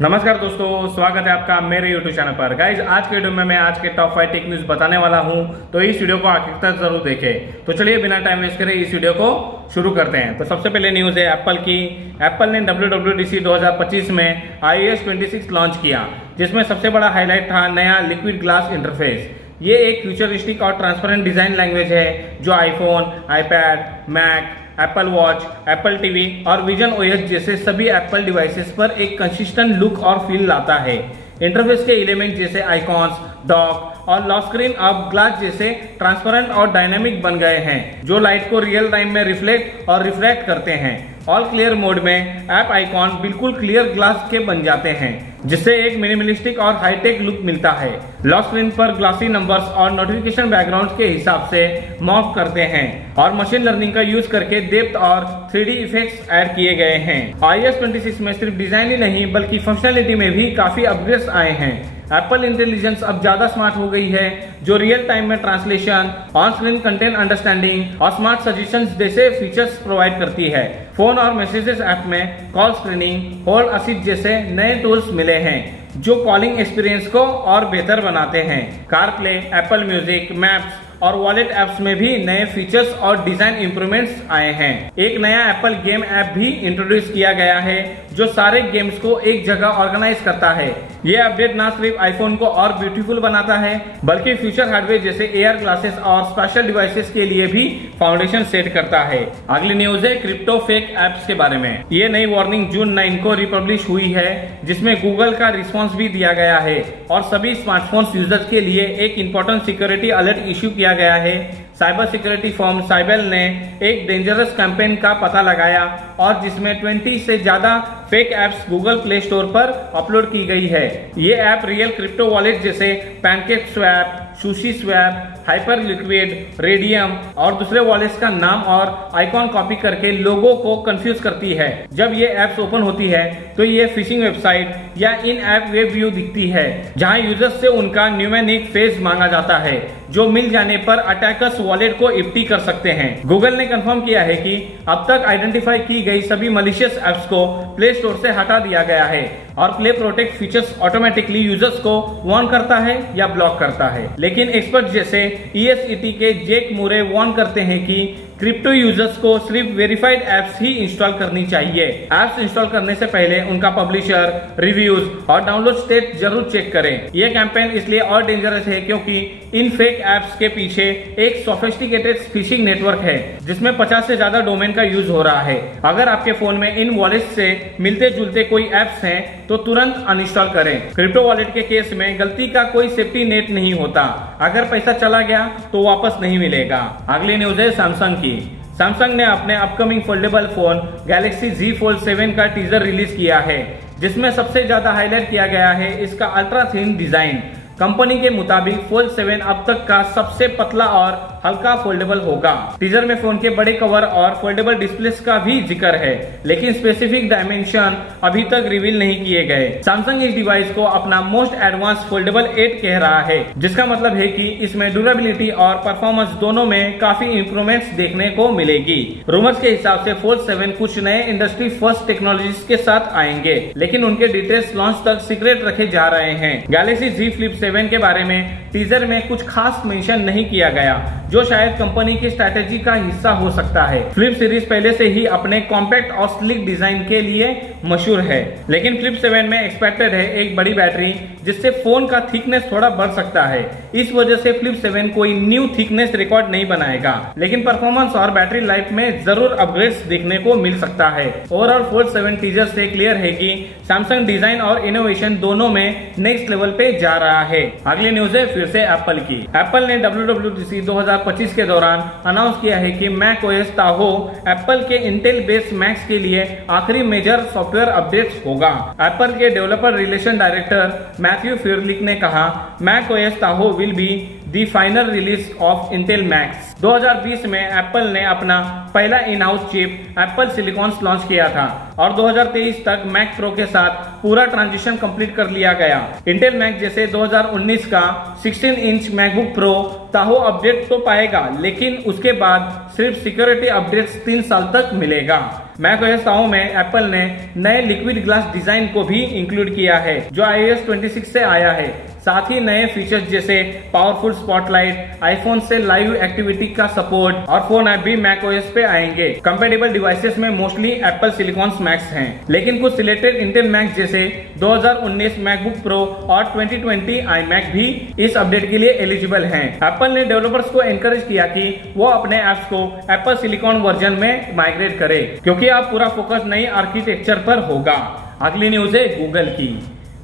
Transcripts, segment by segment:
नमस्कार दोस्तों, स्वागत है आपका मेरे YouTube चैनल पर। गाइज आज के वीडियो में मैं आज के टॉप 5 टेक न्यूज बताने वाला हूं, तो इस वीडियो को आखिर तक जरूर देखें। तो चलिए बिना टाइम वेस्ट करे इस वीडियो को शुरू करते हैं। तो सबसे पहले न्यूज है एप्पल की। एप्पल ने WWDC 2025 में iOS 26 लॉन्च किया, जिसमें सबसे बड़ा हाईलाइट था नया लिक्विड ग्लास इंटरफेस। ये एक फ्यूचरिस्टिक और ट्रांसपेरेंट डिजाइन लैंग्वेज है जो iPhone, iPad, Mac, Apple watch, Apple TV और विजन OS जैसे सभी एप्पल डिवाइसेस पर एक कंसिस्टेंट लुक और फील लाता है। इंटरफेस के एलिमेंट जैसे आइकॉन्स, डॉक और लॉक स्क्रीन अब ग्लास जैसे ट्रांसपेरेंट और डायनामिक बन गए हैं, जो लाइट को रियल टाइम में रिफ्लेक्ट और रिफ्रैक्ट करते हैं। ऑल क्लियर मोड में ऐप आइकॉन बिल्कुल क्लियर ग्लास के बन जाते हैं, जिससे एक मिनिमलिस्टिक और हाईटेक लुक मिलता है। लॉक स्क्रीन पर ग्लासी नंबर्स और नोटिफिकेशन बैकग्राउंड के हिसाब से मॉप करते हैं और मशीन लर्निंग का यूज करके डेप्थ और 3D इफेक्ट्स ऐड किए गए हैं। iOS 26 में सिर्फ डिजाइन ही नहीं बल्कि फंक्शनलिटी में भी काफी अपग्रेड्स आए हैं। एप्पल इंटेलिजेंस अब ज्यादा स्मार्ट हो गई है, जो रियल टाइम में translation, on screen content understanding और स्मार्ट सजेशंस जैसे फीचर्स प्रोवाइड करती है। फोन और मैसेजेस ऐप में कॉल स्क्रीनिंग, होल्ड असिस्ट जैसे नए टूल्स मिले हैं, जो कॉलिंग एक्सपीरियंस को और बेहतर बनाते हैं। Car play, Apple music, maps और वॉलेट ऐप्स में भी नए फीचर्स और डिजाइन इंप्रूवमेंट्स आए हैं। एक नया एप्पल गेम ऐप भी इंट्रोड्यूस किया गया है, जो सारे गेम्स को एक जगह ऑर्गेनाइज करता है। ये अपडेट न सिर्फ आईफोन को और ब्यूटीफुल बनाता है, बल्कि फ्यूचर हार्डवेयर जैसे AR ग्लासेस और स्पेशल डिवाइसेस के लिए भी फाउंडेशन सेट करता है। अगली न्यूज है क्रिप्टो फेक एप्स के बारे में। ये नई वार्निंग जून 9 को रिपब्लिश हुई है, जिसमें गूगल का रिस्पॉन्स भी दिया गया है और सभी स्मार्टफोन्स यूजर्स के लिए एक इंपॉर्टेंट सिक्योरिटी अलर्ट इश्यू किया गया है। साइबर सिक्योरिटी फर्म साइबेल ने एक डेंजरस कैंपेन का पता लगाया और जिसमें 20 से ज्यादा fake apps Google play store पर अपलोड की गई है। ये ऐप रियल क्रिप्टो वॉलेट जैसे pancake swap, sushi swap, hyper liquid, radium और दूसरे वॉलेट्स का नाम और आइकॉन कॉपी करके लोगों को कंफ्यूज करती है। जब ये एप्स ओपन होती है तो ये फिशिंग वेबसाइट या इन ऐप वेब व्यू दिखती है, जहां यूजर्स से उनका न्यूमेरिक फेस मांगा जाता है, जो मिल जाने पर अटैकर्स वॉलेट को एम्प्टी कर सकते हैं। गूगल ने कंफर्म किया है कि अब तक आइडेंटिफाई की गई सभी मलिशियस ऐप्स को प्ले स्टोर से हटा दिया गया है और play protect features automatically users को वार्न करता है या ब्लॉक करता है। लेकिन एक्सपर्ट जैसे ESET के जेक मूरे वार्न करते हैं कि क्रिप्टो यूजर्स को सिर्फ वेरीफाइड एप्स ही इंस्टॉल करनी चाहिए। एप्स इंस्टॉल करने से पहले उनका पब्लिशर, रिव्यूज और डाउनलोड स्टेट जरूर चेक करें। यह कैंपेन इसलिए और डेंजरस है क्योंकि इन फेक एप्स के पीछे एक सोफिस्टिकेटेड फिशिंग नेटवर्क है, जिसमें 50 से ज्यादा डोमेन का यूज हो रहा है। अगर आपके फोन में इन वॉलेट से मिलते जुलते कोई एप्स हैं तो तुरंत अनइंस्टॉल करें। क्रिप्टो वॉलेट के केस में गलती का कोई सेफ्टी नेट नहीं होता, अगर पैसा चला गया तो वापस नहीं मिलेगा। अगली न्यूज है सैमसंग की। सैमसंग ने अपने upcoming foldable phone Galaxy Z Fold 7 का टीजर रिलीज किया है, जिसमें सबसे ज्यादा हाईलाइट किया गया है इसका अल्ट्रा थिन डिजाइन। कंपनी के मुताबिक फोल्ड 7 अब तक का सबसे पतला और हल्का फोल्डेबल होगा। टीजर में फोन के बड़े कवर और फोल्डेबल डिस्प्लेस का भी जिक्र है, लेकिन स्पेसिफिक डायमेंशन अभी तक रिवील नहीं किए गए। सैमसंग इस डिवाइस को अपना मोस्ट एडवांस फोल्डेबल 8 कह रहा है, जिसका मतलब है कि इसमें ड्यूरेबिलिटी और परफॉर्मेंस दोनों में काफी इंप्रूवमेंट्स देखने को मिलेगी। रूमर्स के हिसाब से फोल्ड 7 कुछ नए इंडस्ट्री फर्स्ट टेक्नोलॉजीज के साथ आएंगे, लेकिन उनके डिटेल्स लॉन्च तक सीक्रेट रखे जा रहे हैं। गैलेक्सी Z Flip 7 के बारे में टीजर में कुछ खास मेंशन नहीं किया गया, जो शायद कंपनी की स्ट्रैटेजी का हिस्सा हो सकता है। फ्लिप सीरीज पहले से ही अपने कॉम्पैक्ट और स्लिक डिजाइन के लिए मशहूर है, लेकिन फ्लिप 7 में एक्सपेक्टेड है एक बड़ी बैटरी, जिससे फोन का थिकनेस थोड़ा बढ़ सकता है। इस वजह से फ्लिप 7 कोई न्यू थिकनेस रिकॉर्ड नहीं बनाएगा, लेकिन परफॉर्मेंस और बैटरी लाइफ में जरूर अपग्रेड्स देखने को मिल सकता है। ओवरऑल फोल्ड 7 टीजर से क्लियर है कि सैमसंग डिजाइन और इनोवेशन दोनों में नेक्स्ट लेवल पे जा रहा है। अगली न्यूज है फिर से एप्पल की। एप्पल ने WWDC 2025 के दौरान अनाउंस किया है कि मैक OS ताहो एप्पल के इंटेल बेस्ड मैक्स के लिए आखिरी मेजर सॉफ्टवेयर अपडेट्स होगा। एप्पल के developer relation director Matthew Firlik ने कहा, Mac OS Tahoe will be the final release of Intel Macs. 2020 में एप्पल ने अपना पहला in house chip Apple silicon launch किया था और 2023 तक मैक प्रो के साथ पूरा ट्रांजिशन कंप्लीट कर लिया गया। इंटेल मैक जैसे 2019 का 16 इंच मैकबुक प्रो ताहो अपडेट तो पाएगा, लेकिन उसके बाद सिर्फ सिक्योरिटी अपडेट्स 3 साल तक मिलेगा। macOS 10 में एप्पल ने नए लिक्विड ग्लास डिजाइन को भी इंक्लूड किया है जो iOS 26 से आया है। साथ ही नए फीचर्स जैसे पावरफुल स्पॉटलाइट, आईफोन से लाइव एक्टिविटी का सपोर्ट और फोन ऐप भी macOS पे आएंगे। कंपेटेबल डिवाइसेस में मोस्टली एप्पल सिलिकॉन मैक्स हैं, लेकिन कुछ सिलेक्टेड इंटेल मैक्स जैसे 2019 मैकबुक प्रो और 2020 iMac भी इस अपडेट के लिए एलिजिबल हैं। एप्पल ने डेवलपर्स को एनकरेज किया कि वो अपने एप्स को एप्पल सिलिकॉन वर्जन में माइग्रेट करे, क्योंकि अब पूरा फोकस नई आर्किटेक्चर पर होगा। अगली न्यूज है गूगल की।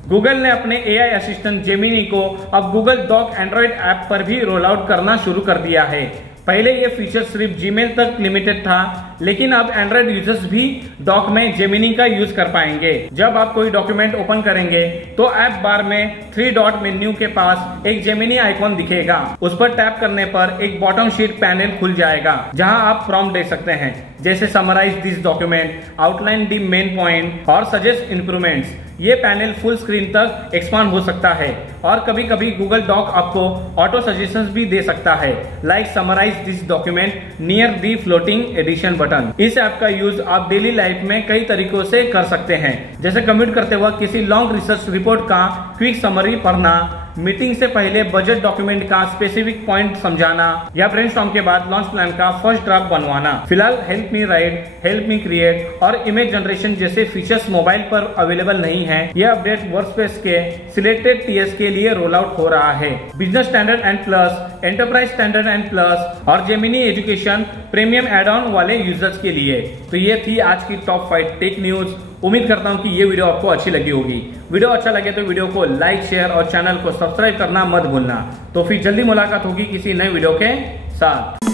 गूगल ने अपने AI असिस्टेंट जेमिनी को अब गूगल डॉक एंड्रॉइड ऐप पर भी रोल आउट करना शुरू कर दिया है। पहले ये फीचर सिर्फ जीमेल तक लिमिटेड था, लेकिन अब एंड्रॉइड यूजर्स भी डॉक में जेमिनी का यूज कर पाएंगे। जब आप कोई डॉक्यूमेंट ओपन करेंगे तो ऐप बार में 3 डॉट मेन्यू के पास एक जेमिनी आइकॉन दिखेगा। उस पर टैप करने पर एक बॉटम शीट पैनल खुल जाएगा जहां आप प्रॉम्प्ट दे सकते हैं, जैसे summarise this document, outline the main point और सजेस्ट इंप्रूवमेंट्स। ये पैनल फुल स्क्रीन तक एक्सपांड हो सकता है और कभी कभी गूगल डॉक आपको ऑटो सजेशंस भी दे सकता है, like summarise this document near the floating edition button. इस ऐप का यूज आप डेली लाइफ में कई तरीकों से कर सकते हैं, जैसे कम्यूट करते वक्त किसी लॉन्ग रिसर्च रिपोर्ट का क्विक समरी पढ़ना, मीटिंग से पहले बजट डॉक्यूमेंट का स्पेसिफिक पॉइंट समझाना या ब्रेनस्टॉर्म के बाद लॉन्च प्लान का फर्स्ट ड्राफ्ट बनवाना। फिलहाल help me right, help me create और इमेज जनरेशन जैसे फीचर्स मोबाइल पर अवेलेबल नहीं है। यह अपडेट वर्कस्पेस के सिलेक्टेड टीएस के लिए रोल आउट हो रहा है। Business standard and plus, enterprise standard and plus और Gemini education premium add on वाले यूजर्स के लिए। तो ये थी आज की टॉप 5 टेक न्यूज। उम्मीद करता हूं कि ये वीडियो आपको अच्छी लगी होगी। वीडियो अच्छा लगे तो वीडियो को लाइक, शेयर और चैनल को सब्सक्राइब करना मत भूलना। तो फिर जल्दी मुलाकात होगी किसी नए वीडियो के साथ।